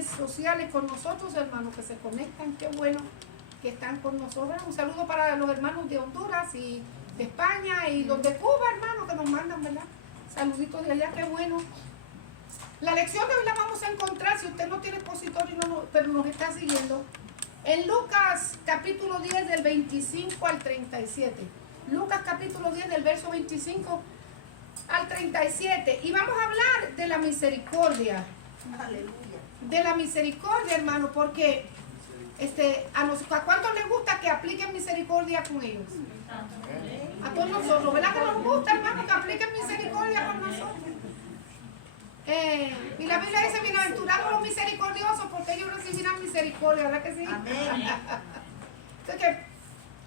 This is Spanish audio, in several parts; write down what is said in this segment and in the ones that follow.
redes sociales con nosotros, hermanos, que se conectan, qué bueno que están con nosotros. Un saludo para los hermanos de Honduras y de España y los de Cuba, hermanos, que nos mandan, ¿verdad? Saluditos de allá, qué bueno. La lección de hoy la vamos a encontrar, si usted no tiene expositorio, pero nos está siguiendo, en Lucas capítulo 10 del 25 al 37. Lucas capítulo 10 del verso 25 al 37. Y vamos a hablar de la misericordia. Aleluya. De la misericordia, hermano, porque ¿a cuántos les gusta que apliquen misericordia con ellos? A todos nosotros, ¿verdad que nos gusta, hermano, que apliquen misericordia con nosotros? Y la Biblia dice, bienaventurados los misericordiosos, porque ellos recibirán misericordia, ¿verdad que sí? Amén. Entonces,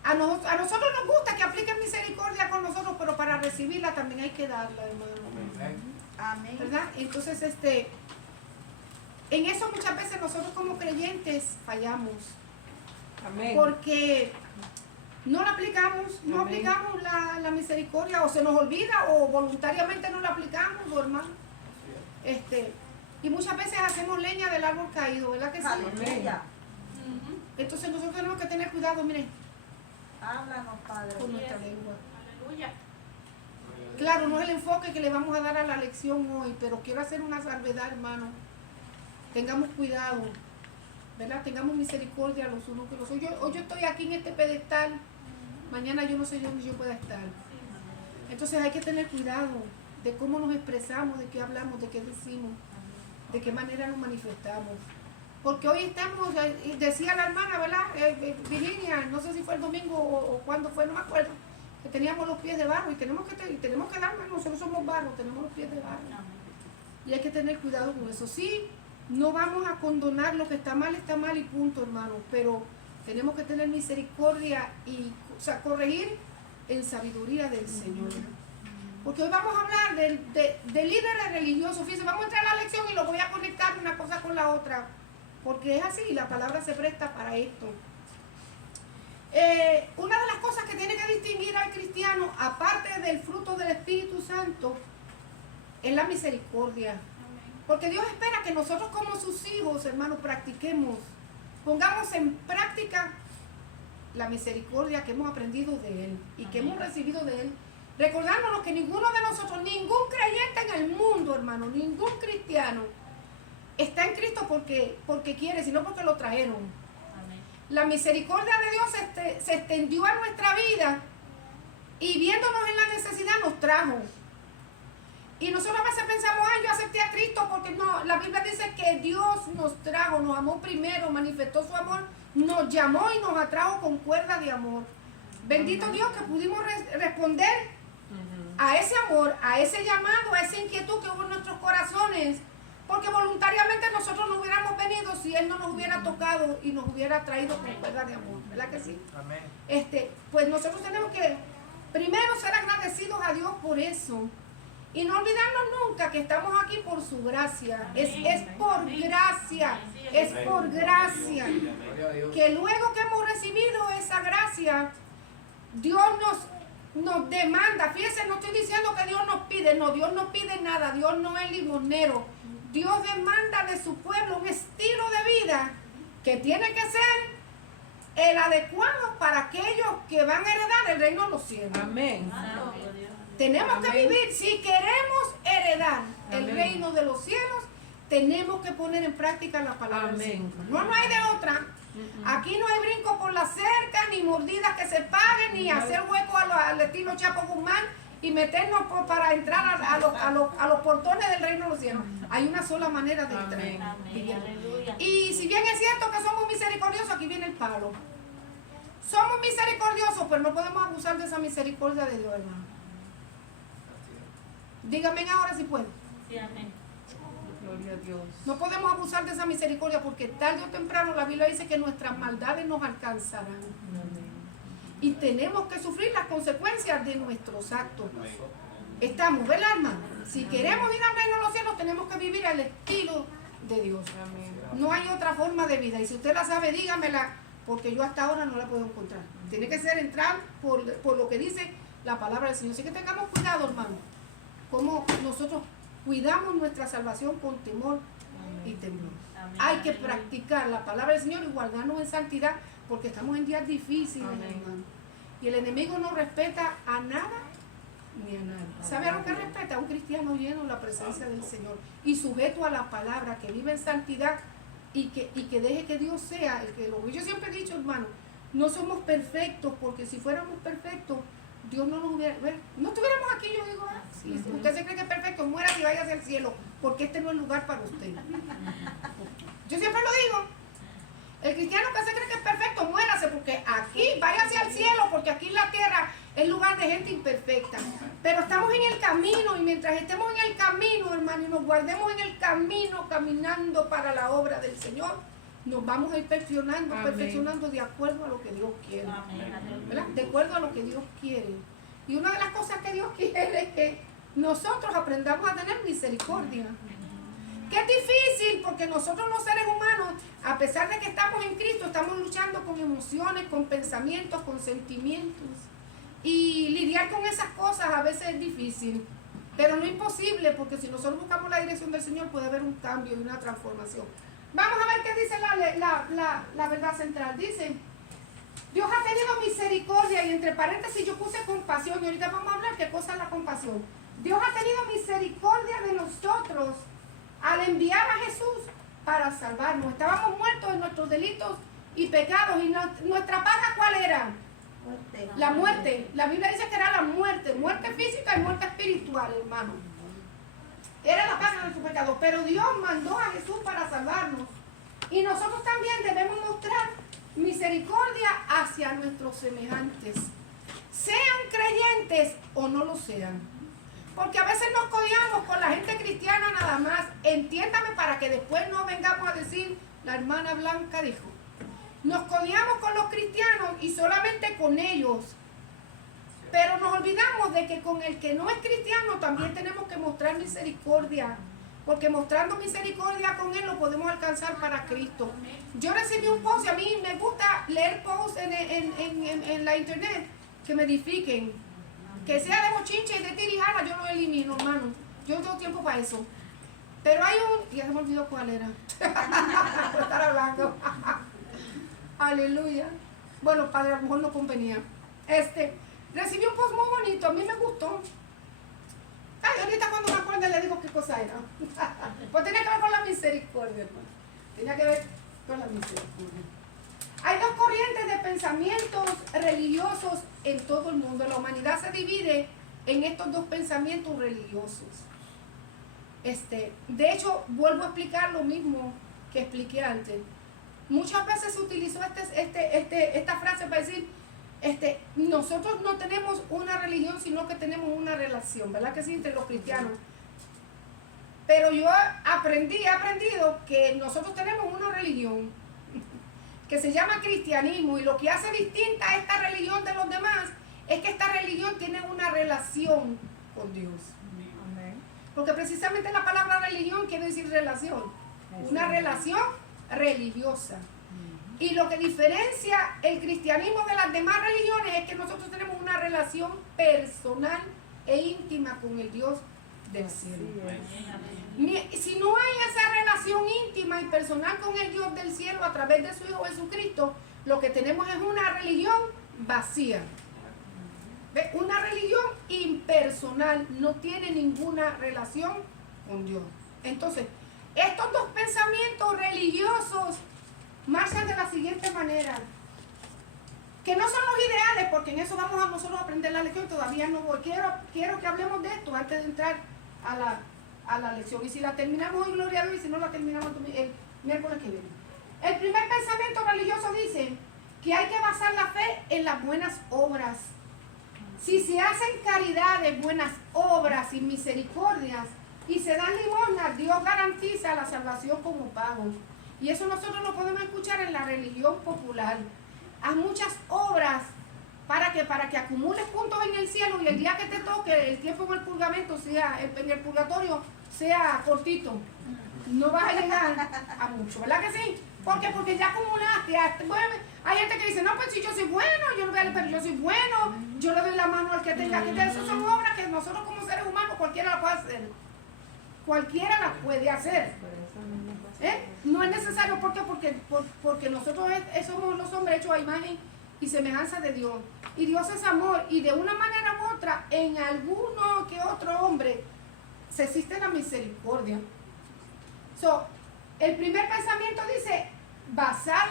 a nosotros nos gusta que apliquen misericordia con nosotros, pero para recibirla también hay que darla, hermano. Amén. ¿Verdad? Entonces, en eso muchas veces nosotros como creyentes fallamos. Amén. Porque no la aplicamos, no Amén. aplicamos la misericordia, o se nos olvida, o voluntariamente no la aplicamos, hermano. Y muchas veces hacemos leña del árbol caído, ¿verdad que sí? Aleluya. Entonces nosotros tenemos que tener cuidado, miren, Háblanos, Padre. con nuestra lengua. Aleluya. Claro, no es el enfoque que le vamos a dar a la lección hoy, pero quiero hacer una salvedad, hermano. Tengamos cuidado, ¿verdad? Tengamos misericordia los unos que los otros. Hoy yo estoy aquí en este pedestal, mañana yo no sé dónde yo pueda estar. Entonces hay que tener cuidado de cómo nos expresamos, de qué hablamos, de qué decimos, de qué manera nos manifestamos. Porque hoy estamos, decía la hermana, ¿verdad? Virginia, no sé si fue el domingo o cuándo fue, no me acuerdo, que teníamos los pies de barro y tenemos que darnos, nosotros somos barro, tenemos los pies de barro. Y hay que tener cuidado con eso. Sí, no vamos a condonar lo que está mal y punto, hermano, pero tenemos que tener misericordia y, corregir en sabiduría del Señor. Porque hoy vamos a hablar de líderes religiosos. Fíjense, vamos a entrar a la lección y lo voy a conectar una cosa con la otra, porque es así, la palabra se presta para esto. Una de las cosas que tiene que distinguir al cristiano, aparte del fruto del Espíritu Santo, es la misericordia. Porque Dios espera que nosotros como sus hijos, hermanos, practiquemos, pongamos en práctica la misericordia que hemos aprendido de Él y que hemos recibido de Él. Recordándonos que ninguno de nosotros, ningún creyente en el mundo, hermano, ningún cristiano está en Cristo porque quiere, sino porque lo trajeron. Amén. La misericordia de Dios se extendió a nuestra vida y viéndonos en la necesidad nos trajo. Y nosotros a veces pensamos, yo acepté a Cristo porque no, la Biblia dice que Dios nos trajo, nos amó primero, manifestó su amor, nos llamó y nos atrajo con cuerda de amor. Bendito Dios que pudimos responder a ese amor, a ese llamado, a esa inquietud que hubo en nuestros corazones, porque voluntariamente nosotros no hubiéramos venido si Él no nos hubiera tocado y nos hubiera traído con cuerda de amor, ¿verdad que sí? Amén. Pues nosotros tenemos que primero ser agradecidos a Dios por eso y no olvidarnos nunca que estamos aquí por su gracia. Es por gracia, es por gracia, que luego que hemos recibido esa gracia, Dios nos demanda. Fíjense, no estoy diciendo que Dios nos pide, no, Dios no pide nada, Dios no es limosnero. Dios demanda de su pueblo un estilo de vida que tiene que ser el adecuado para aquellos que van a heredar el reino de los cielos. Amén. Tenemos que Amén. vivir, si queremos heredar el Amén. reino de los cielos, tenemos que poner en práctica la palabra del Amén. Señor. No hay de otra. Aquí no hay brinco por la cerca, ni mordidas que se paguen, ni hacer hueco al estilo Chapo Guzmán y meternos para entrar a los portones del reino de los cielos. Hay una sola manera de entrar. Amén. Aleluya. Y si bien es cierto que somos misericordiosos, aquí viene el palo. Somos misericordiosos, pero no podemos abusar de esa misericordia de Dios, hermano. Díganme ahora si pueden. Sí, amén. Gloria a Dios. No podemos abusar de esa misericordia porque tarde o temprano la Biblia dice que nuestras maldades nos alcanzarán. Amén. Y tenemos que sufrir las consecuencias de nuestros actos. Estamos, ¿verdad, hermano? Si queremos ir al reino de los cielos, tenemos que vivir al estilo de Dios. Amén. No hay otra forma de vida. Y si usted la sabe, dígamela, porque yo hasta ahora no la puedo encontrar. Tiene que ser entrar por lo que dice la palabra del Señor. Así que tengamos cuidado, hermano, como nosotros cuidamos nuestra salvación con temor y temblor. Amén. Hay que practicar la palabra del Señor y guardarnos en santidad porque estamos en días difíciles, Amén. hermano. Y el enemigo no respeta a nada ni a nadie. ¿Sabe a lo que respeta? A un cristiano lleno de la presencia del Señor y sujeto a la palabra, que vive en santidad y que deje que Dios sea el que lo... Yo siempre he dicho, hermano, no somos perfectos, porque si fuéramos perfectos, Dios no nos hubiera... No estuviéramos aquí, yo digo, si usted se cree que es perfecto, muera y vaya hacia el cielo, porque este no es el lugar para usted. Yo siempre lo digo. El cristiano que se cree que es perfecto, muérase, porque aquí, vaya hacia el cielo, porque aquí en la tierra es lugar de gente imperfecta. Pero estamos en el camino, y mientras estemos en el camino, hermano, y nos guardemos en el camino, caminando para la obra del Señor, nos vamos a ir perfeccionando, Amén. perfeccionando de acuerdo a lo que Dios quiere. Amén. ¿Verdad? De acuerdo a lo que Dios quiere. Y una de las cosas que Dios quiere es que nosotros aprendamos a tener misericordia. Que es difícil porque nosotros los seres humanos, a pesar de que estamos en Cristo, estamos luchando con emociones, con pensamientos, con sentimientos. Y lidiar con esas cosas a veces es difícil, pero no imposible, porque si nosotros buscamos la dirección del Señor puede haber un cambio y una transformación. Vamos a ver qué dice la verdad central. Dice, Dios ha tenido misericordia, y entre paréntesis yo puse compasión, y ahorita vamos a hablar qué cosa es la compasión. Dios ha tenido misericordia de nosotros al enviar a Jesús para salvarnos. Estábamos muertos en nuestros delitos y pecados, y nuestra paga, ¿cuál era? Muerte. La muerte. La Biblia dice que era la muerte, muerte física y muerte espiritual, hermano. Era la paga de nuestro pecado, pero Dios mandó a Jesús para salvarnos. Y nosotros también debemos mostrar misericordia hacia nuestros semejantes, sean creyentes o no lo sean. Porque a veces nos codiamos con la gente cristiana nada más. Entiéndame, para que después no vengamos a decir, la hermana Blanca dijo. Nos codiamos con los cristianos y solamente con ellos. Pero nos olvidamos de que con el que no es cristiano también tenemos que mostrar misericordia. Porque mostrando misericordia con él lo podemos alcanzar para Cristo. Yo recibí un post, y a mí me gusta leer posts en la internet que me edifiquen. Que sea de bochinche y de tirijala, yo lo elimino, hermano. Yo no tengo tiempo para eso. Pero hay un... Ya se me olvidó cuál era. Por estar hablando. Aleluya. Bueno, padre, a lo mejor no convenía. Recibí un post muy bonito, a mí me gustó. Ay, ahorita cuando me acuerde le digo qué cosa era. Pues tenía que ver con la misericordia, hermano. Tenía que ver con la misericordia. Hay dos corrientes de pensamientos religiosos en todo el mundo. La humanidad se divide en estos dos pensamientos religiosos. De hecho, vuelvo a explicar lo mismo que expliqué antes. Muchas veces se utilizó esta frase para decir, nosotros no tenemos una religión, sino que tenemos una relación, ¿verdad que sí? Entre los cristianos. Pero yo he aprendido que nosotros tenemos una religión que se llama cristianismo, y lo que hace distinta a esta religión de los demás es que esta religión tiene una relación con Dios. Amén. Porque precisamente la palabra religión quiere decir relación, una relación religiosa. Y lo que diferencia el cristianismo de las demás religiones es que nosotros tenemos una relación personal e íntima con el Dios del cielo. Si no hay esa relación íntima y personal con el Dios del cielo a través de su Hijo Jesucristo, lo que tenemos es una religión vacía. ¿Ve? Una religión impersonal, no tiene ninguna relación con Dios. Entonces, estos dos pensamientos religiosos marchan de la siguiente manera. Que no son los ideales, porque en eso vamos a nosotros a aprender la lección. Todavía no voy. Quiero que hablemos de esto antes de entrar a la lección. Y si la terminamos hoy, gloria a Dios, y si no la terminamos el miércoles que viene. El primer pensamiento religioso dice que hay que basar la fe en las buenas obras. Si se hacen caridades, buenas obras y misericordias, y se dan limosnas, Dios garantiza la salvación como pago. Y eso nosotros lo podemos escuchar en la religión popular. Haz muchas obras para que acumules puntos en el cielo, y el día que te toque el tiempo en el purgamento en el purgatorio sea cortito. No vas a llegar a mucho, ¿verdad que sí? Porque ya acumulaste. Bueno, hay gente que dice, no, pues si yo soy bueno, pero yo soy bueno, yo le doy la mano al que tenga que tener. Esas son obras que nosotros como seres humanos cualquiera las puede hacer. Cualquiera las puede hacer. No es necesario, ¿por qué? Porque nosotros somos los hombres hechos a imagen y semejanza de Dios. Y Dios es amor, y de una manera u otra, en alguno que otro hombre, se existe la misericordia. El primer pensamiento dice, basar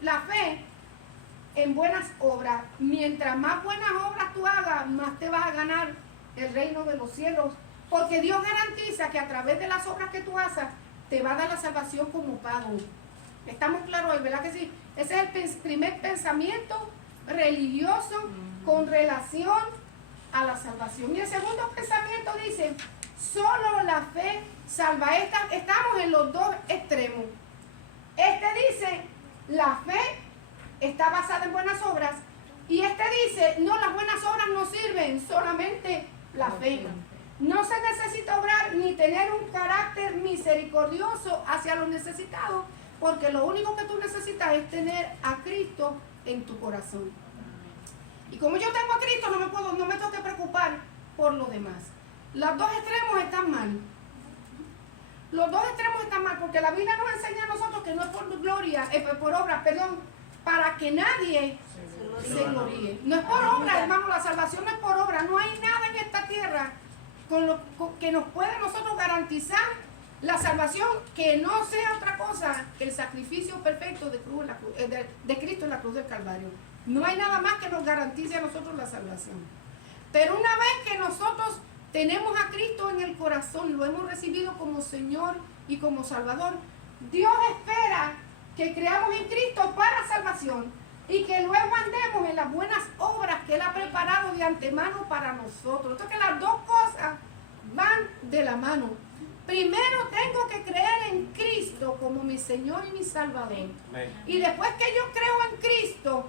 la fe en buenas obras. Mientras más buenas obras tú hagas, más te vas a ganar el reino de los cielos. Porque Dios garantiza que a través de las obras que tú haces, te va a dar la salvación como pago. ¿Estamos claros ahí, verdad que sí? Ese es el primer pensamiento religioso con relación a la salvación. Y el segundo pensamiento dice, solo la fe salva. Estamos en los dos extremos. Este dice, la fe está basada en buenas obras. Y este dice, no, las buenas obras no sirven, solamente la fe. No se necesita obrar ni tener un carácter misericordioso hacia los necesitados, porque lo único que tú necesitas es tener a Cristo en tu corazón. Y como yo tengo a Cristo, no me tengo que preocupar por los demás. Los dos extremos están mal. Los dos extremos están mal, porque la Biblia nos enseña a nosotros que no es por gloria, por obra, perdón, para que nadie se gloríe. No es por obra, hermano, la salvación no es por obra. No hay nada en esta tierra que nos pueda nosotros garantizar la salvación que no sea otra cosa que el sacrificio perfecto de Cristo en la cruz del Calvario. No hay nada más que nos garantice a nosotros la salvación. Pero una vez que nosotros tenemos a Cristo en el corazón, lo hemos recibido como Señor y como Salvador, Dios espera que creamos en Cristo para salvación y que luego andemos en las buenas obras que Él ha preparado de antemano para nosotros. Entonces, que las dos cosas van de la mano. Primero tengo que creer en Cristo como mi Señor y mi Salvador. Y después que yo creo en Cristo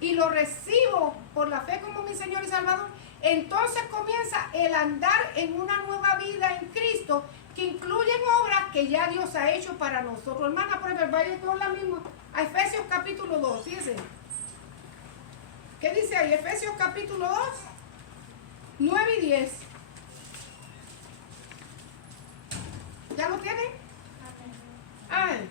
y lo recibo por la fe como mi Señor y Salvador, entonces comienza el andar en una nueva vida en Cristo que incluyen obras que ya Dios ha hecho para nosotros. Hermana, por ejemplo, vaya todo la misma. A Efesios capítulo 2, fíjense. ¿Qué dice ahí? Efesios capítulo 2, 9 y 10. ¿Ya lo tienen? Ay.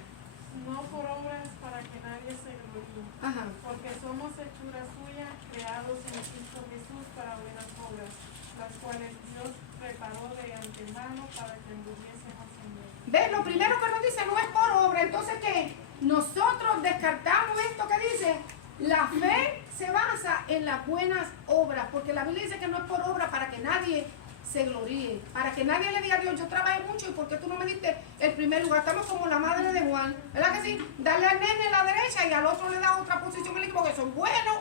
No por obras para que nadie se gloríe, Ajá. porque somos hechura suya, creados en Cristo Jesús para buenas obras, las cuales Dios preparó de antemano para que anduviésemos en él. ¿Ves? Lo primero que nos dice no es por obra. Entonces, ¿qué? Nosotros descartamos esto que dice, la fe se basa en las buenas obras, porque la Biblia dice que no es por obra para que nadie se gloríe, para que nadie le diga a Dios, yo trabajé mucho y ¿por qué tú no me diste el primer lugar? Estamos como la madre de Juan, ¿verdad que sí? Darle al nene la derecha y al otro le da otra posición en el equipo, que son buenos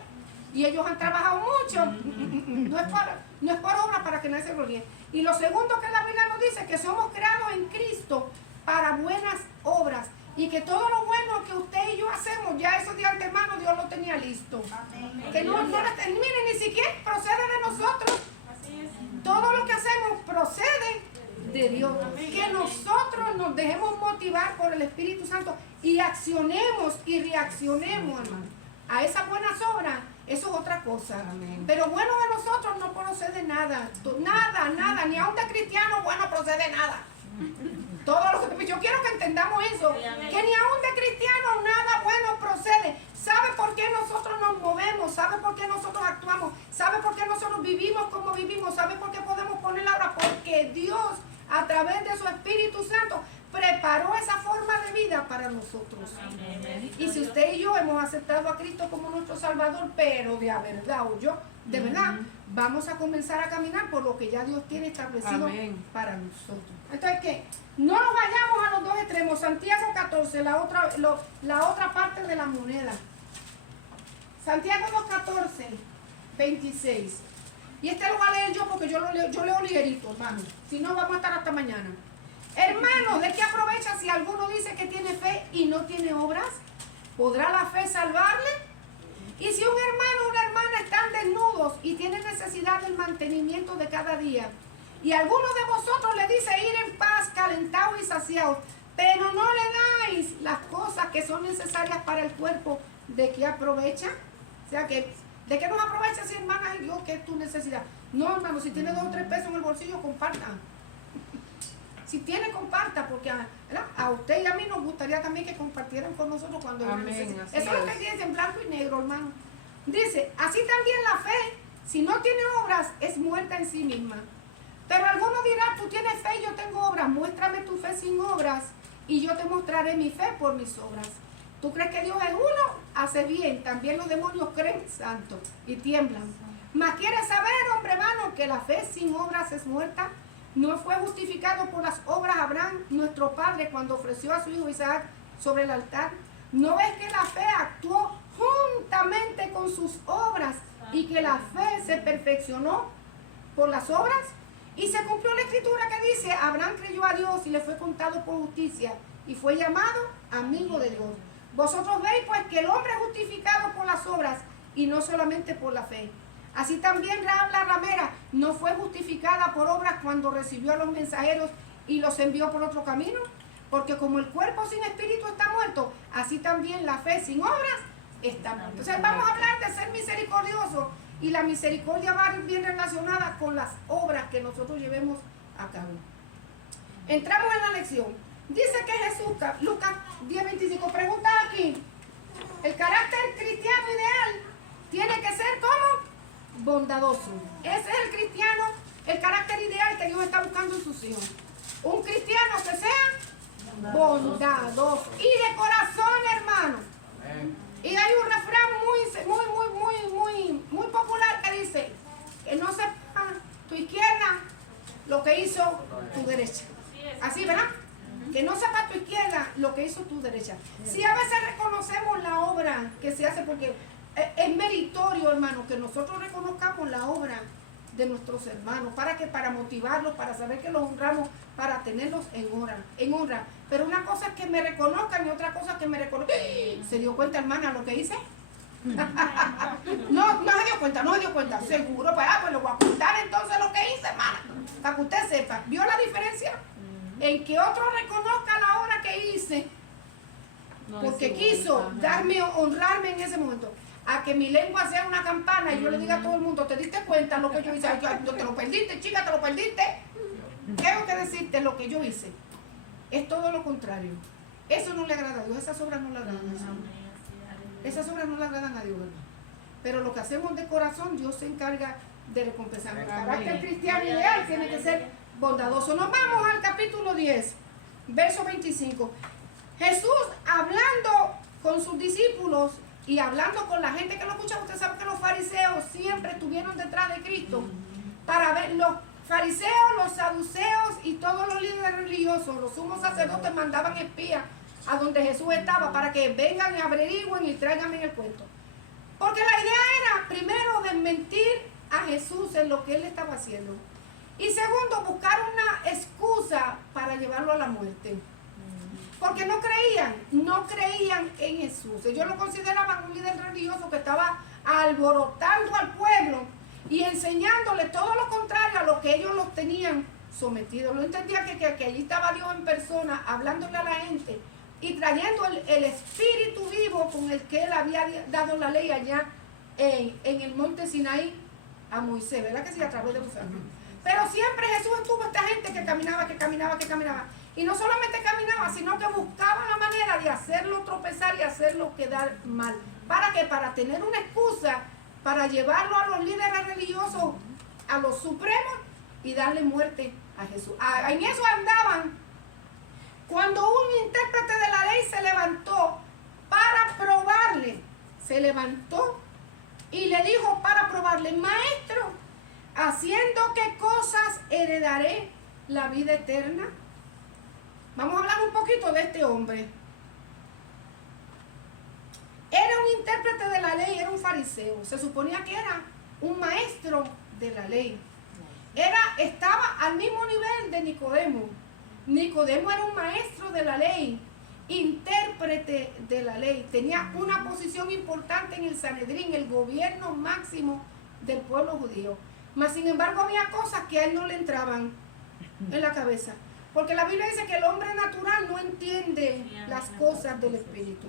y ellos han trabajado mucho. No es por obra para que nadie se gloríe. Y lo segundo que la Biblia nos dice es que somos creados en Cristo para buenas obras y que todo lo bueno que usted y yo hacemos, ya eso de antemano Dios lo tenía listo. Amén. Que miren, ni siquiera procede de nosotros. Así es. Todo lo que hacemos procede de Dios. Que nosotros nos dejemos motivar por el Espíritu Santo y accionemos y reaccionemos, hermano, a esas buenas obras. Eso es otra cosa. Amén. Pero bueno de nosotros no procede nada. Nada. Ni aun de cristiano bueno procede nada. Yo quiero que entendamos eso. Que ni aun de cristiano nada bueno procede. ¿Sabe por qué nosotros nos movemos? ¿Sabe por qué nosotros actuamos? ¿Sabe por qué nosotros vivimos como vivimos? ¿Sabe por qué podemos poner la obra? Porque Dios, a través de su Espíritu Santo, preparó esa forma de vida para nosotros. Y si usted y yo hemos aceptado a Cristo como nuestro Salvador, pero de verdad, o yo, de verdad, vamos a comenzar a caminar por lo que ya Dios tiene establecido para nosotros. Entonces, ¿qué? No nos vayamos a los dos extremos. Santiago 14, la otra parte de la moneda. Santiago 2:14, 26. Y este lo voy a leer yo porque yo leo ligerito, hermano. Si no, vamos a estar hasta mañana. Hermanos, ¿de qué aprovecha si alguno dice que tiene fe y no tiene obras? ¿Podrá la fe salvarle? Y si un hermano o una hermana están desnudos y tienen necesidad del mantenimiento de cada día, y alguno de vosotros le dice ir en paz, calentados y saciados, pero no le dais las cosas que son necesarias para el cuerpo, ¿de qué aprovecha? O sea, que ¿de qué nos aprovecha si, hermana, ay Dios, que es tu necesidad? No, hermano, si tiene 2 o 3 pesos en el bolsillo, compartan. Si tiene, comparta, porque a usted y a mí nos gustaría también que compartieran con nosotros cuando Amén, necesiten. así Eso es lo es. que dice en blanco y negro, hermano. Dice, así también la fe, si no tiene obras, es muerta en sí misma. Pero alguno dirá, tú tienes fe y yo tengo obras, muéstrame tu fe sin obras y yo te mostraré mi fe por mis obras. ¿Tú crees que Dios es uno? Hace bien, también los demonios creen santo y tiemblan. Mas quieres saber, hombre hermano, que la fe sin obras es muerta. No fue justificado por las obras Abraham, nuestro padre, cuando ofreció a su hijo Isaac sobre el altar. ¿No ves que la fe actuó juntamente con sus obras y que la fe se perfeccionó por las obras? Y se cumplió la escritura que dice, Abraham creyó a Dios y le fue contado por justicia y fue llamado amigo de Dios. Vosotros veis pues que el hombre es justificado por las obras y no solamente por la fe. Así también Rahab la ramera no fue justificada por obras cuando recibió a los mensajeros y los envió por otro camino. Porque como el cuerpo sin espíritu está muerto, así también la fe sin obras está muerta. Entonces vamos a hablar de ser misericordioso y la misericordia va bien relacionada con las obras que nosotros llevemos a cabo. Entramos en la lección. Dice que Jesús, Lucas 10:25, pregunta aquí, el carácter cristiano ideal tiene que ser como bondadoso. Ese es el cristiano, el carácter ideal que Dios está buscando en sus hijos. Un cristiano que sea bondadoso y de corazón, hermano. Y hay un refrán muy popular que dice que no sepa tu izquierda lo que hizo tu derecha. Así, ¿verdad? Que no sepa tu izquierda lo que hizo tu derecha. Si a veces reconocemos la obra que se hace, porque es meritorio, hermano, que nosotros reconozcamos la obra de nuestros hermanos. ¿Para qué? Para motivarlos, para saber que los honramos, para tenerlos en honra. Pero una cosa es que me reconozcan y otra cosa es que me reconozcan. ¿Se dio cuenta, hermana, lo que hice? No se dio cuenta. Seguro, pues lo voy a apuntar entonces lo que hice, hermana. Para que usted sepa. ¿Vio la diferencia? En que otro reconozca la obra que hice, porque quiso honrarme en ese momento. A que mi lengua sea una campana y yo le diga a todo el mundo, ¿te diste cuenta lo que yo hice? Yo te lo perdiste, chica, te lo perdiste. Tengo que decirte lo que yo hice. Es todo lo contrario. Eso no le agrada a Dios, esas obras no le agradan a Dios. Esas obras no le agradan a Dios, ¿verdad? Pero lo que hacemos de corazón, Dios se encarga de recompensar. El carácter cristiano ideal tiene que ser bondadoso. Nos vamos al capítulo 10, verso 25. Jesús, hablando con sus discípulos y hablando con la gente que lo escucha, usted sabe que los fariseos siempre estuvieron detrás de Cristo para ver. Los fariseos, los saduceos y todos los líderes religiosos, los sumos sacerdotes mandaban espías a donde Jesús estaba para que vengan y averigüen y tráiganme el cuento. Porque la idea era, primero, desmentir a Jesús en lo que él estaba haciendo. Y segundo, buscar una excusa para llevarlo a la muerte. Porque no creían en Jesús. Ellos lo consideraban un líder religioso que estaba alborotando al pueblo y enseñándole todo lo contrario a lo que ellos los tenían sometidos. No entendía que allí estaba Dios en persona, hablándole a la gente y trayendo el espíritu vivo con el que él había dado la ley allá en el monte Sinaí a Moisés, ¿verdad que sí? A través de los años. Pero siempre Jesús estuvo esta gente que caminaba. Y no solamente caminaba, sino que buscaba la manera de hacerlo tropezar y hacerlo quedar mal. ¿Para qué? Para tener una excusa para llevarlo a los líderes religiosos, a los supremos y darle muerte a Jesús. En eso andaban cuando un intérprete de la ley se levantó para probarle. Se levantó y le dijo para probarle: maestro, ¿haciendo qué cosas heredaré la vida eterna? Vamos a hablar un poquito de este hombre. Era un intérprete de la ley, era un fariseo. Se suponía que era un maestro de la ley. Estaba al mismo nivel de Nicodemo. Nicodemo era un maestro de la ley, intérprete de la ley. Tenía una posición importante en el Sanedrín, el gobierno máximo del pueblo judío. Mas sin embargo había cosas que a él no le entraban en la cabeza. Porque la Biblia dice que el hombre natural no entiende las cosas del Espíritu.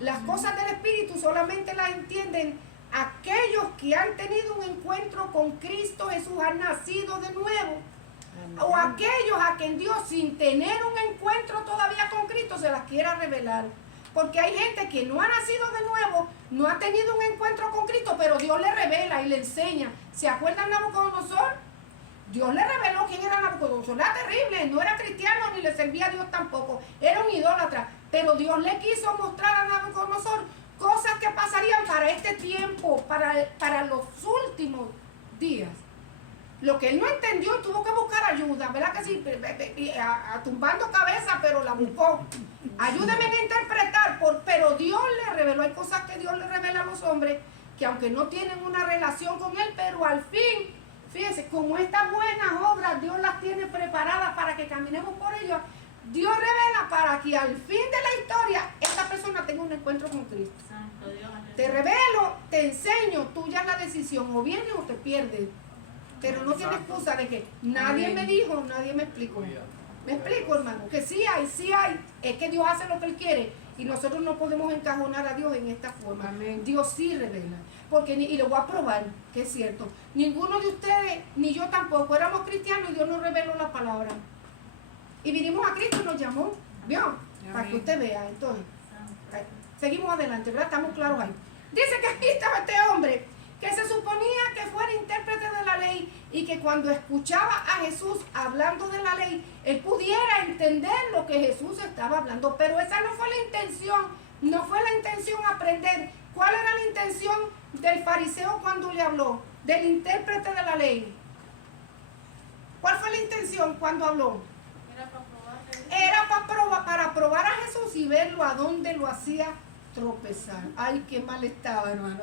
Las cosas del Espíritu solamente las entienden aquellos que han tenido un encuentro con Cristo Jesús, han nacido de nuevo. o aquellos a quien Dios, sin tener un encuentro todavía con Cristo, se las quiera revelar. Porque hay gente que no ha nacido de nuevo, no ha tenido un encuentro con Cristo, pero Dios le revela y le enseña. ¿Se acuerdan de Nabucodonosor? Dios le reveló quién era Nabucodonosor. Era terrible, no era cristiano ni le servía a Dios tampoco. Era un idólatra. Pero Dios le quiso mostrar a Nabucodonosor cosas que pasarían para este tiempo, para los últimos días. Lo que él no entendió, tuvo que buscar ayuda, ¿verdad que sí? Tumbando cabeza, pero la buscó. Ayúdame a interpretar, pero Dios le reveló. Hay cosas que Dios le revela a los hombres que aunque no tienen una relación con Él, pero al fin, fíjense, como estas buenas obras Dios las tiene preparadas para que caminemos por ellas, Dios revela para que al fin de la historia esta persona tenga un encuentro con Cristo. Santo Dios, aleluya. Te revelo, te enseño, tuya es la decisión, o vienes o te pierdes. Pero no tiene excusa de que nadie me dijo, nadie me explicó. Me explico, hermano, que sí hay. Es que Dios hace lo que Él quiere y nosotros no podemos encajonar a Dios en esta forma. Amén. Dios sí revela. Porque, y lo voy a probar, que es cierto. Ninguno de ustedes, ni yo tampoco, éramos cristianos y Dios nos reveló la palabra. Y vinimos a Cristo y nos llamó. ¿Vio? Para que usted vea. Entonces, seguimos adelante, ¿verdad? Estamos claros ahí. Dice que aquí estaba este hombre que se suponía que fuera intérprete de la ley y que cuando escuchaba a Jesús hablando de la ley, él pudiera entender lo que Jesús estaba hablando. Pero esa no fue la intención, no fue la intención aprender. ¿Cuál era la intención del fariseo cuando le habló? Del intérprete de la ley. ¿Cuál fue la intención cuando habló? Era para probar a Jesús y verlo a dónde lo hacía tropezar. Ay, qué mal estaba, hermano.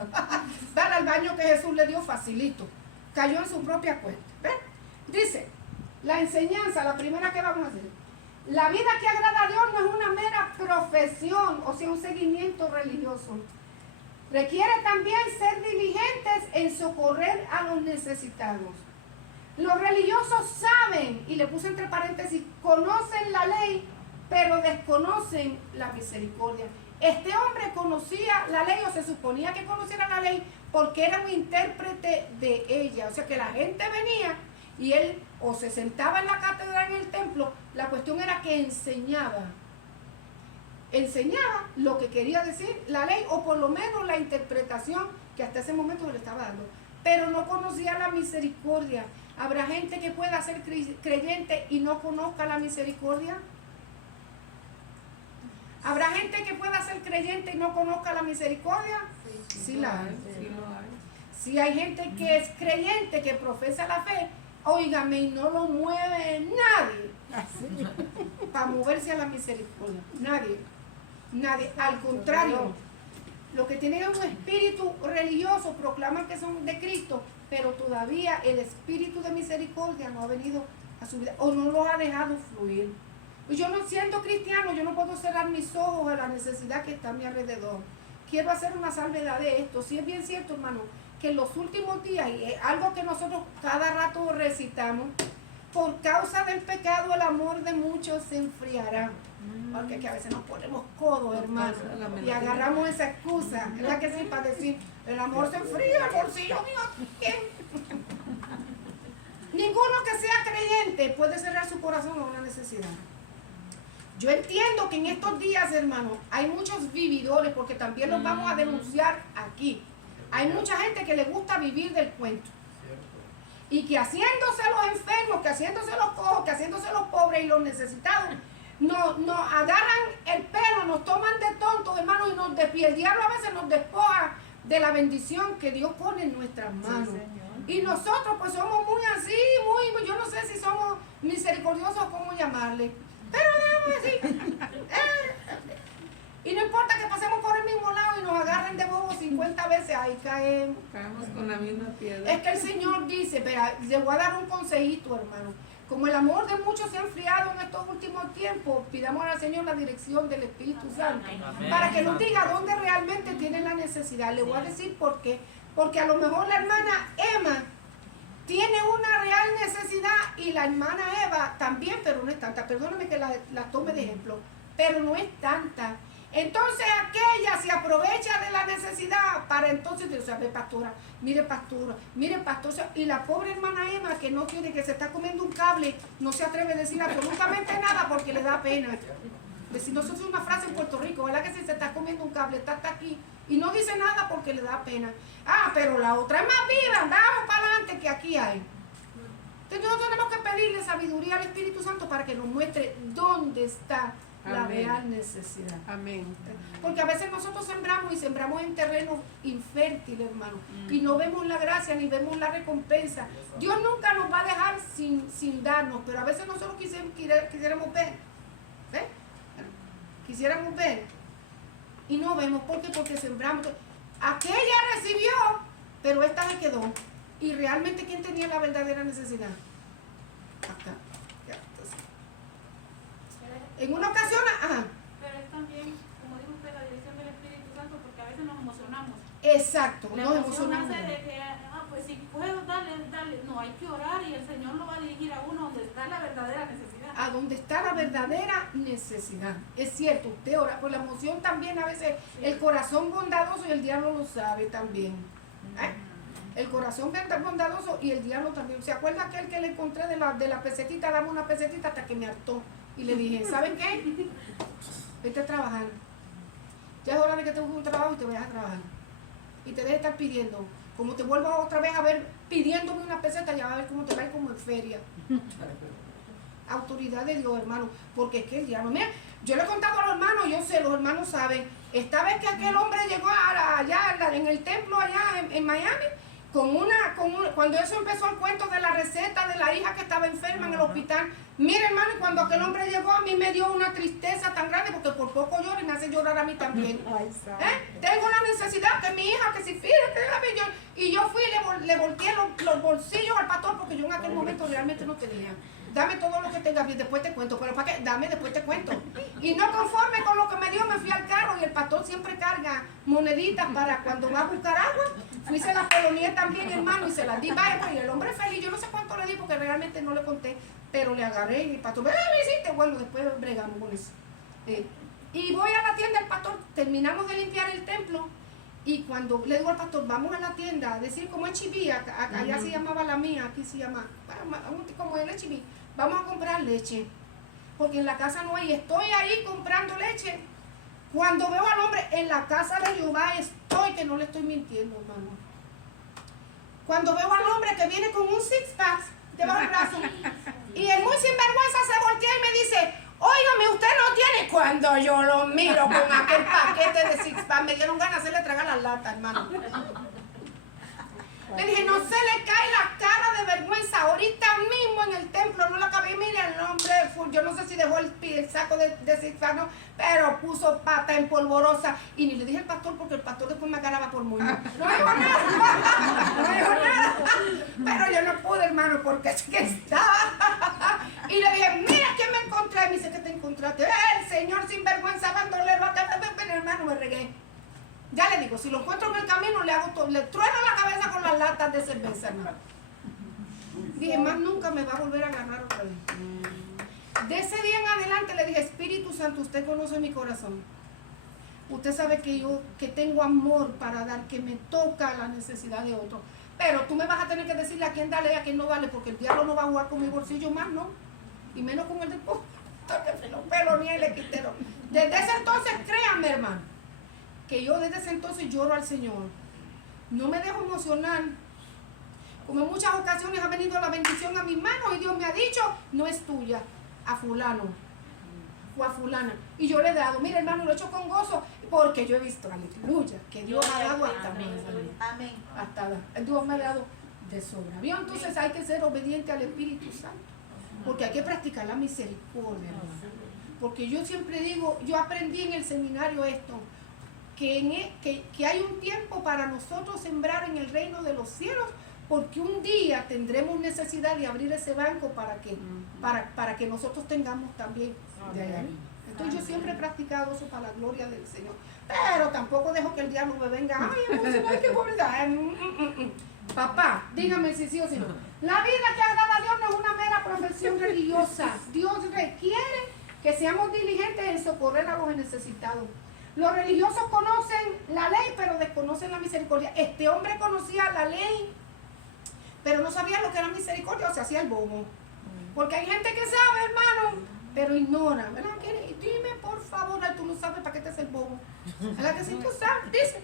Dar al baño que Jesús le dio facilito. Cayó en su propia cuenta. ¿Ven? Dice, la enseñanza, la primera que vamos a hacer. La vida que agrada a Dios no es una mera profesión, o sea, un seguimiento religioso. Requiere también ser diligentes en socorrer a los necesitados. Los religiosos saben, y le puse entre paréntesis, conocen la ley, pero desconocen la misericordia. Este hombre conocía la ley, o se suponía que conociera la ley, porque era un intérprete de ella. O sea que la gente venía y él o se sentaba en la cátedra en el templo, la cuestión era que enseñaba lo que quería decir la ley, o por lo menos la interpretación que hasta ese momento se le estaba dando, pero no conocía la misericordia. ¿Habrá gente que pueda ser creyente y no conozca la misericordia? ¿Habrá gente que pueda ser creyente y no conozca la misericordia? Sí la hay. Sí lo hay. Si hay gente que es creyente, que profesa la fe, óigame, y no lo mueve nadie para moverse a la misericordia. Nadie. Al contrario, los que tienen un espíritu religioso proclaman que son de Cristo, pero todavía el espíritu de misericordia no ha venido a su vida o no lo ha dejado fluir. Y yo no siendo cristiano, yo no puedo cerrar mis ojos a la necesidad que está a mi alrededor. Quiero hacer una salvedad de esto. Sí es bien cierto, hermano, que en los últimos días, y es algo que nosotros cada rato recitamos, por causa del pecado el amor de muchos se enfriará. Porque que a veces nos ponemos codos, hermano, y agarramos esa excusa, ¿verdad que sí? Para decir, el amor se enfría, el bolsillo mío, ¿quién? Ninguno que sea creyente puede cerrar su corazón a una necesidad. Yo entiendo que en estos días, hermano, hay muchos vividores, porque también los vamos a denunciar aquí. Hay mucha gente que le gusta vivir del cuento. Y que haciéndose los enfermos, que haciéndose los cojos, que haciéndose los pobres y los necesitados, nos agarran el pelo, nos toman de tontos, hermano, y nos despide. El diablo a veces nos despoja de la bendición que Dios pone en nuestras manos. Sí, y nosotros pues somos muy así, muy, yo no sé si somos misericordiosos o cómo llamarle. Pero debemos decir, y no importa que pasemos por el mismo lado y nos agarren de bobo 50 veces, ahí caemos. Caemos con la misma piedra. Es que el Señor dice, pero le voy a dar un consejito, hermano. Como el amor de muchos se ha enfriado en estos últimos tiempos, pidamos al Señor la dirección del Espíritu Santo. Amén. Para que nos diga dónde realmente tienen la necesidad. Le voy a decir por qué. Porque a lo mejor la hermana Emma tiene una real necesidad y la hermana Eva también, pero no es tanta. Perdóname que la tome de ejemplo, pero no es tanta. Entonces aquella se aprovecha aprovecha de la necesidad para entonces decir, sabe, pastora, mire pastor, y la pobre hermana Emma que no tiene, que se está comiendo un cable, no se atreve a decir absolutamente nada porque le da pena. Si nosotros es una frase en Puerto Rico, ¿verdad que si se está comiendo un cable, está aquí y no dice nada porque le da pena? Ah, pero la otra es más viva, vamos para adelante que aquí hay. Entonces nosotros tenemos que pedirle sabiduría al Espíritu Santo para que nos muestre dónde está la Amén. real necesidad. Amén. Porque a veces nosotros sembramos y sembramos en terreno infértil, hermano, y no vemos la gracia ni vemos la recompensa. Dios nunca nos va a dejar sin darnos, pero a veces nosotros quisiéramos ver, ¿ves? Quisiéramos ver y no vemos. ¿Por qué? Porque sembramos. Aquella recibió, pero esta se quedó. Y realmente, ¿quién tenía la verdadera necesidad? Acá. Ya, entonces. En una ocasión, Pero es también, como dijo usted, la dirección del Espíritu Santo, porque a veces nos emocionamos. exacto, La nos emoción emocionamos. hace de que, pues si puedo, dale. No, hay que orar y el Señor lo va a dirigir a uno donde está la verdadera necesidad. A donde está la verdadera necesidad. Es cierto, usted ora por la emoción también, a veces el corazón bondadoso y el diablo lo sabe también. El corazón bondadoso y el diablo también. ¿Se acuerda aquel que le encontré de la pesetita? Dame una pesetita hasta que me hartó. Y le dije, ¿saben qué? Vete a trabajar. Ya es hora de que te busques un trabajo y te vayas a trabajar. Y te dejes estar pidiendo. Como te vuelvas otra vez a ver pidiéndome una peseta, ya vas a ver cómo te va a ir como en feria. Autoridad de Dios, hermano. Porque es que el diablo, mira, yo le he contado a los hermanos, yo sé, los hermanos saben. Esta vez que aquel hombre llegó allá en el templo allá en Miami, cuando eso empezó el cuento de la receta de la hija que estaba enferma en el hospital, mire hermano, y cuando aquel hombre llegó a mí me dio una tristeza tan grande porque por poco llora y me hace llorar a mí también. Tengo la necesidad que mi hija, que si fíjate, y yo fui y le volteé los bolsillos al pastor porque yo en aquel momento realmente no tenía. Dame todo lo que tengas bien, después te cuento. ¿Pero para qué? Dame, después te cuento. Y no conforme con lo que me dio, me fui al carro y el pastor siempre carga moneditas para cuando va a buscar agua. Fui y se las peloneé también, hermano, y se las di. Vaya, pues, y el hombre feliz, yo no sé cuánto le di porque realmente no le conté, pero le agarré y el pastor, me hiciste? Bueno, después bregamos con eso. Y voy a la tienda, el pastor, terminamos de limpiar el templo. Y cuando le digo al pastor, vamos a la tienda, a decir como es Chiví, allá se llamaba la mía, aquí se llama, como es Chiví, vamos a comprar leche, porque en la casa no hay, estoy ahí comprando leche. Cuando veo al hombre en la casa de Jehová, estoy, que no le estoy mintiendo, hermano. Cuando veo al hombre que viene con un six-pack debajo del brazo, y el muy sinvergüenza se voltea y me dice, óigame, usted no tiene. Cuando yo lo miro con aquel paquete de six-pack, me dieron ganas de hacerle tragar las latas, hermano. Le dije, no se le cae la cara de vergüenza. Ahorita mismo en el templo no la acabé. Mire el hombre, yo no sé si dejó el saco de six-pack, no, pero puso pata en polvorosa. Y ni le dije al pastor porque el pastor después me agarraba por muy mal. No dijo nada. No dijo nada. Pero yo no pude, hermano, porque es que estaba. Y le dije, mira quién me encontré. Me dice, ¿qué te encontraste? El señor sinvergüenza bandolero. Hermano, me regué. Ya le digo, si lo encuentro en el camino, le trueno la cabeza con las latas de cerveza, hermano. Dije, más nunca me va a volver a agarrar otra vez. De ese día en adelante le dije, Espíritu Santo, usted conoce mi corazón. Usted sabe que tengo amor para dar, que me toca la necesidad de otro. Pero tú me vas a tener que decirle a quién dale y a quién no dale, porque el diablo no va a jugar con mi bolsillo más, ¿no? Y menos con el de que los pelos ni el equitero. Desde ese entonces, créanme, hermano, que yo desde ese entonces lloro al Señor. No me dejo emocionar. Como en muchas ocasiones ha venido la bendición a mis manos y Dios me ha dicho, no es tuya, a fulano o a fulana. Y yo le he dado, mire hermano, lo he hecho con gozo, porque yo he visto, aleluya, que Dios ha dado hasta mí. Amén. Dios me ha dado de sobra. ¿Vio? Entonces hay que ser obediente al Espíritu Santo. Porque hay que practicar la misericordia, hermano. Porque yo siempre digo, yo aprendí en el seminario esto, que hay un tiempo para nosotros sembrar en el reino de los cielos, porque un día tendremos necesidad de abrir ese banco para que nosotros tengamos también de allá. Entonces yo siempre he practicado eso para la gloria del Señor, pero tampoco dejo que el diablo me venga, ay, emocional, qué pobreza. Papá, dígame si sí o si no. La vida que agrada a Dios no es una mera profesión religiosa. Dios requiere que seamos diligentes en socorrer a los necesitados. Los religiosos conocen la ley, pero desconocen la misericordia. Este hombre conocía la ley, pero no sabía lo que era misericordia, o se hacía el bobo. Porque hay gente que sabe, hermano, pero ignora. ¿Verdad? Dime, por favor, tú no sabes para qué te haces el bobo. ¿Verdad que si tú sabes? Dice,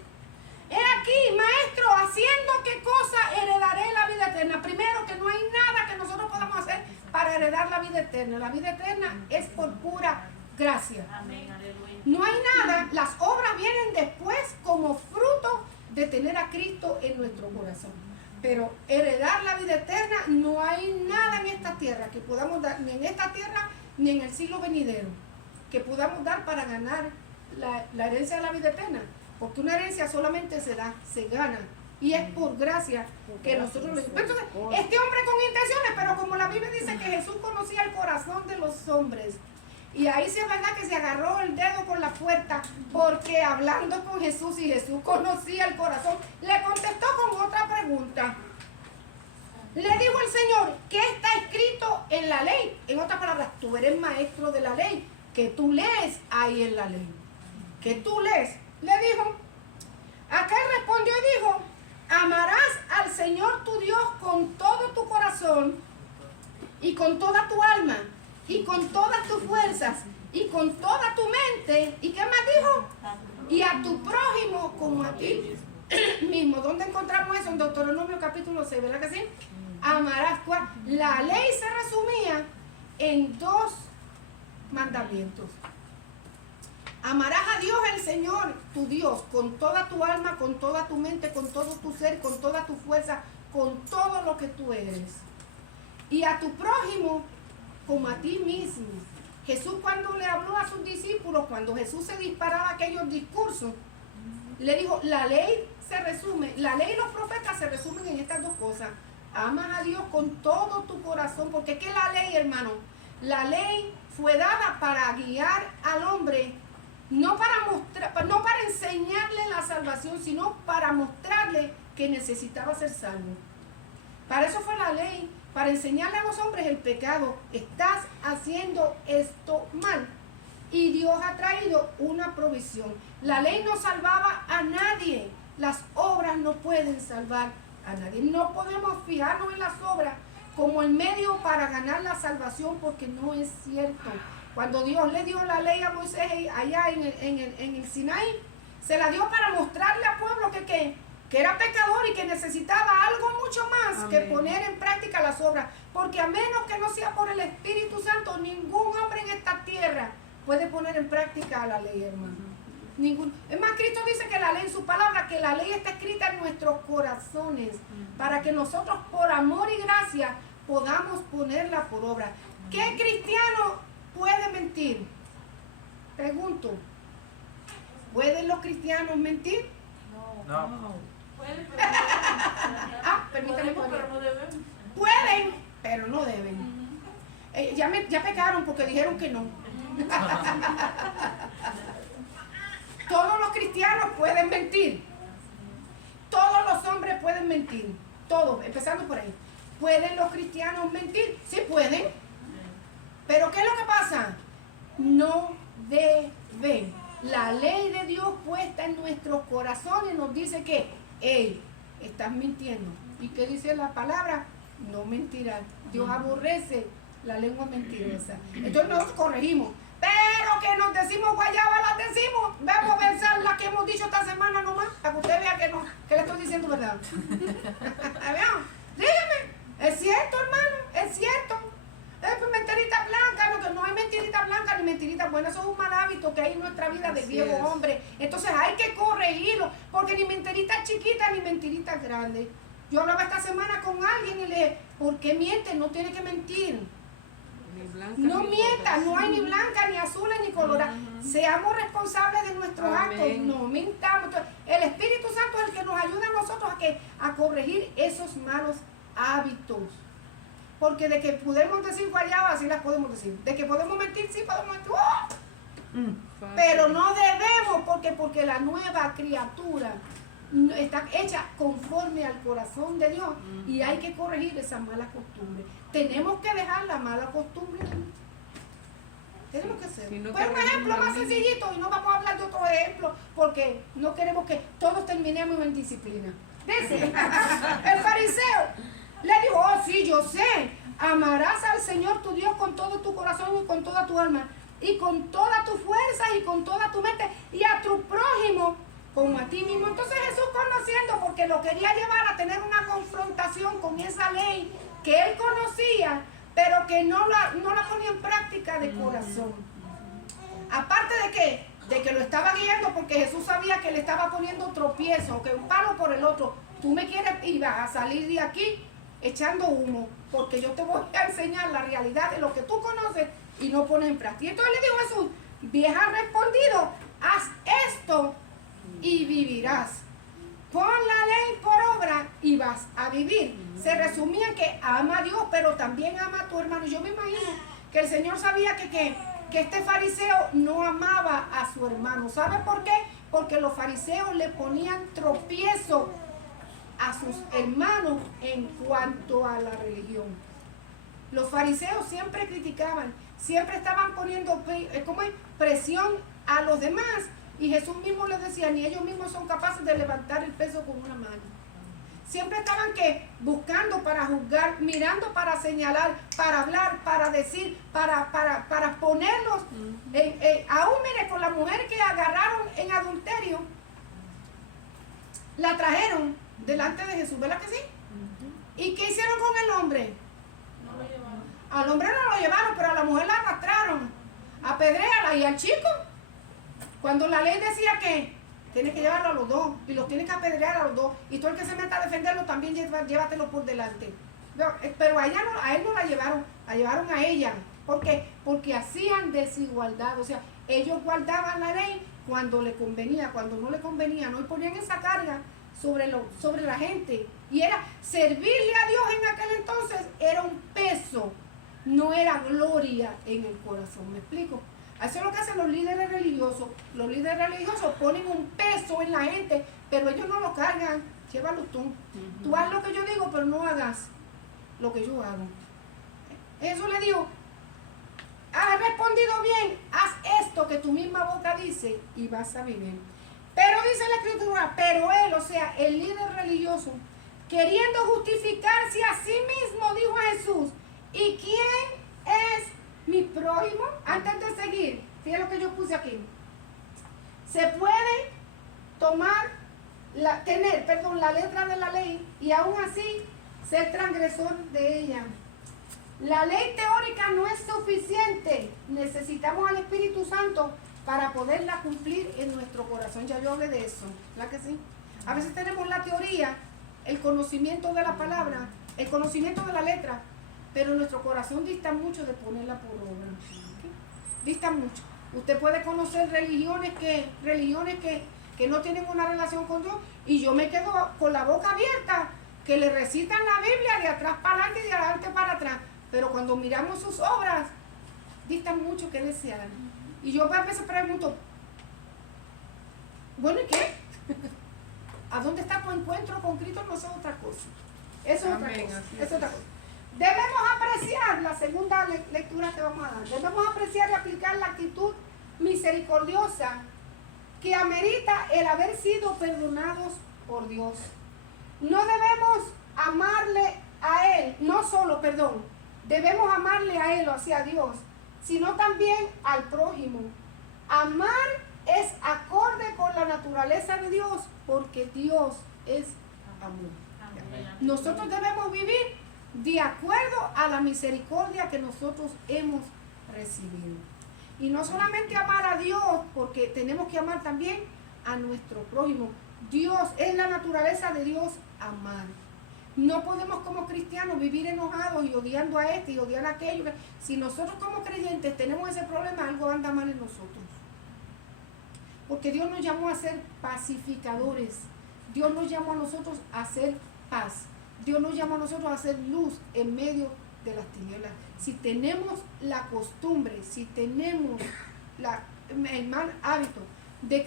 he aquí, maestro, haciendo qué cosa heredaré la vida eterna. Primero, que no hay nada que nosotros podamos hacer para heredar la vida eterna. La vida eterna es por pura gracia. Amén, aleluya. No hay nada, las obras vienen después como fruto de tener a Cristo en nuestro corazón. Pero heredar la vida eterna, no hay nada en esta tierra que podamos dar, ni en esta tierra, ni en el siglo venidero, que podamos dar para ganar la herencia de la vida eterna. Porque una herencia solamente se da, se gana. Y es por gracia que nosotros le... Entonces, este hombre con intenciones, pero como la Biblia dice que Jesús conocía el corazón de los hombres. Y ahí sí es verdad que se agarró el dedo con la puerta, porque hablando con Jesús y Jesús conocía el corazón, le contestó con otra pregunta. Le dijo el Señor, ¿qué está escrito en la ley? En otras palabras, tú eres maestro de la ley, que tú lees ahí en la ley. ¿Qué tú lees? Le dijo, aquel respondió y dijo, amarás al Señor tu Dios con todo tu corazón y con toda tu alma y con todas tus fuerzas y con toda tu mente. ¿Y qué más dijo? Y a tu prójimo como a ti mismo. ¿Dónde encontramos eso? En Deuteronomio capítulo 6, ¿verdad que sí? Amarás. La ley se resumía en 2 mandamientos. Amarás a Dios el Señor, tu Dios, con toda tu alma, con toda tu mente, con todo tu ser, con toda tu fuerza, con todo lo que tú eres. Y a tu prójimo como a ti mismo. Jesús, cuando le habló a sus discípulos, cuando Jesús se disparaba aquellos discursos, le dijo, la ley se resume, la ley y los profetas se resumen en estas 2 cosas. Amas a Dios con todo tu corazón, porque es que la ley, hermano, la ley fue dada para guiar al hombre, no para enseñarle la salvación, sino para mostrarle que necesitaba ser salvo. Para eso fue la ley, para enseñarle a los hombres el pecado. Estás haciendo esto mal. Y Dios ha traído una provisión. La ley no salvaba a nadie. Las obras no pueden salvar a nadie. No podemos fijarnos en las obras como el medio para ganar la salvación, porque no es cierto. Cuando Dios le dio la ley a Moisés allá en el Sinaí, se la dio para mostrarle al pueblo que era pecador y que necesitaba algo mucho más. Amén. Que poner en práctica las obras. Porque a menos que no sea por el Espíritu Santo, ningún hombre en esta tierra puede poner en práctica la ley, hermano. Ningún. Es más, Cristo dice que la ley, en su palabra, que la ley está escrita en nuestros corazones, para que nosotros por amor y gracia podamos ponerla por obra. ¿Qué cristiano puede mentir? Pregunto. ¿Pueden los cristianos mentir? No. Pueden, pero no deben. Permítame Podemos, poner. pero no debemos. Pueden, pero no deben. Ya pecaron porque dijeron que no. Todos los cristianos pueden mentir. Todos los hombres pueden mentir. Todos, empezando por ahí. ¿Pueden los cristianos mentir? Sí pueden. Pero ¿qué es lo que pasa? No deben. La ley de Dios puesta en nuestros corazones nos dice que, hey, estás mintiendo. ¿Y qué dice la palabra? No mentirás. Dios aborrece la lengua mentirosa. Entonces nosotros corregimos. Pero que nos decimos guayaba, las decimos. Vamos a pensar las que hemos dicho esta semana nomás, para que usted vea que le estoy diciendo verdad. Dígame, es cierto, hermano, es cierto. Es mentirita blanca, no hay mentirita blanca ni mentirita buena. Eso es un mal hábito que hay en nuestra vida de viejo hombre. Entonces hay que corregirlo, porque ni mentirita chiquita ni mentirita grande. Yo hablaba esta semana con alguien y le dije, ¿por qué mientes? No tiene que mentir. No mientas, no hay ni blanca, ni azul, ni colorada. Seamos responsables de nuestros actos, no mintamos. El Espíritu Santo es el que nos ayuda a nosotros a corregir esos malos hábitos. Porque de que podemos decir guayaba, así las podemos decir. De que podemos mentir, sí podemos mentir. ¡Oh! Pero no debemos, porque la nueva criatura está hecha conforme al corazón de Dios, y hay que corregir esa mala costumbre. Tenemos que dejar la mala costumbre. Tenemos que ser. Si no Pues un queremos ejemplo la más Biblia. sencillito y no vamos a hablar de otro ejemplo porque no queremos que todos terminemos en disciplina. Dice, el fariseo le dijo, oh sí, yo sé, amarás al Señor tu Dios con todo tu corazón y con toda tu alma y con toda tu fuerza y con toda tu mente y a tu prójimo como a ti mismo. Entonces Jesús, conociendo, porque lo quería llevar a tener una confrontación con esa ley que él conocía, pero que no la ponía en práctica de corazón. Aparte de qué, de que lo estaba guiando, porque Jesús sabía que le estaba poniendo tropiezo, que un palo por el otro. Tú me quieres y vas a salir de aquí echando humo, porque yo te voy a enseñar la realidad de lo que tú conoces y no pones en práctica. Y entonces le dijo Jesús, vieja ha respondido, haz esto y vivirás. Pon la ley por obra y vas a vivir. Se resumía que ama a Dios, pero también ama a tu hermano. Yo me imagino que el Señor sabía que este fariseo no amaba a su hermano. ¿Sabe por qué? Porque los fariseos le ponían tropiezo a sus hermanos en cuanto a la religión. Los fariseos siempre criticaban, siempre estaban poniendo presión a los demás. Y Jesús mismo les decía, ni ellos mismos son capaces de levantar el peso con una mano. Siempre estaban buscando para juzgar, mirando para señalar, para hablar, para decir, para ponerlos. Aún mire, con la mujer que agarraron en adulterio, la trajeron delante de Jesús, ¿verdad que sí? ¿Y qué hicieron con el hombre? No lo llevaron. Al hombre no lo llevaron, pero a la mujer la arrastraron. Apedréala. ¿Y al chico? Cuando la ley decía que tienes que llevarlo a los dos y los tienes que apedrear a los dos y todo el que se meta a defenderlo también llévatelo por delante. Pero a ella no, a él no la llevaron a ella. ¿Por qué? Porque hacían desigualdad. O sea, ellos guardaban la ley cuando le convenía, cuando no le convenía, no, y ponían esa carga sobre la gente. Y era servirle a Dios en aquel entonces, era un peso, no era gloria en el corazón. ¿Me explico? Eso es lo que hacen los líderes religiosos. Los líderes religiosos ponen un peso en la gente, pero ellos no lo cargan. Llévalo tú. Tú haz lo que yo digo, pero no hagas lo que yo hago. Eso le digo, has respondido bien, haz esto que tu misma boca dice y vas a vivir. Pero dice la escritura, pero él, o sea, el líder religioso, queriendo justificarse a sí mismo, dijo a Jesús, ¿y quién es mi prójimo? Antes de seguir, fíjate lo que yo puse aquí. Se puede tener la letra de la ley y aún así ser transgresor de ella. La ley teórica no es suficiente. Necesitamos al Espíritu Santo para poderla cumplir en nuestro corazón. Ya yo hablé de eso, ¿verdad que sí? A veces tenemos la teoría, el conocimiento de la palabra, el conocimiento de la letra, pero nuestro corazón dista mucho de ponerla por obra. ¿Okay? Dista mucho. Usted puede conocer religiones que no tienen una relación con Dios y yo me quedo con la boca abierta, que le recitan la Biblia de atrás para adelante y de adelante para atrás, pero cuando miramos sus obras, distan mucho que desear. Y yo a veces pregunto, bueno, ¿y qué? ¿A dónde está tu encuentro con Cristo? No, eso es otra cosa. Eso es otra cosa. Eso es otra cosa. Debemos apreciar, la segunda lectura que vamos a dar, debemos apreciar y aplicar la actitud misericordiosa que amerita el haber sido perdonados por Dios. No debemos amarle a Él, debemos amarle a Él, o sea, a Dios, sino también al prójimo. Amar es acorde con la naturaleza de Dios, porque Dios es amor. Nosotros debemos vivir de acuerdo a la misericordia que nosotros hemos recibido. Y no solamente amar a Dios, porque tenemos que amar también a nuestro prójimo. Dios, es la naturaleza de Dios amar. No podemos como cristianos vivir enojados y odiando a este y odiar a aquello. Si nosotros como creyentes tenemos ese problema, algo anda mal en nosotros. Porque Dios nos llamó a ser pacificadores. Dios nos llamó a nosotros a hacer paz. Dios nos llama a nosotros a hacer luz en medio de las tinieblas. Si tenemos la costumbre, si tenemos el mal hábito de